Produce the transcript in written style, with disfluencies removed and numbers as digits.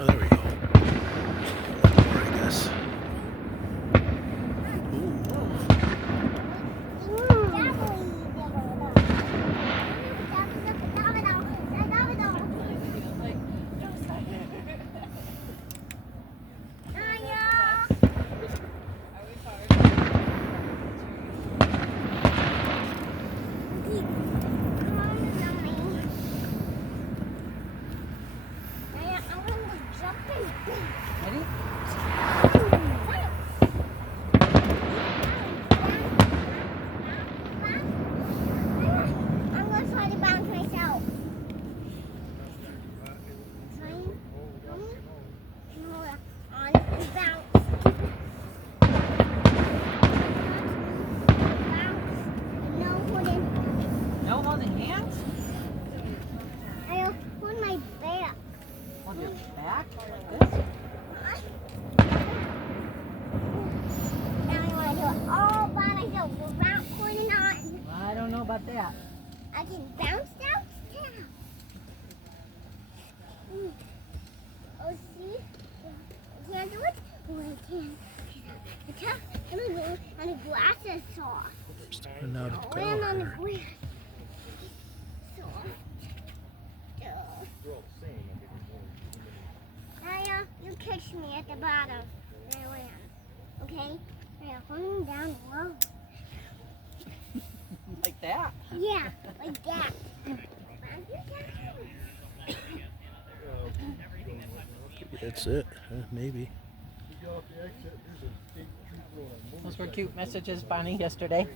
Oh, there we go. More, I guess. Ready? I'm going to try to bounce myself. On bounce. No holding hands? I'll hold my back. Hold your back like this? Now I want to do it all by myself without holding on. I don't know about that. I can bounce down. Oh, see? I can't do it. Oh, I can. It's tough. I'm going to go on the glass is soft. Starting out to go Land on the here. glass. Soft. Naya, you catch me at the bottom. And I land. Okay? Naya, hold me down low. Like that? Yeah, like that. That's it. Maybe. Those were cute messages, Bonnie, yesterday.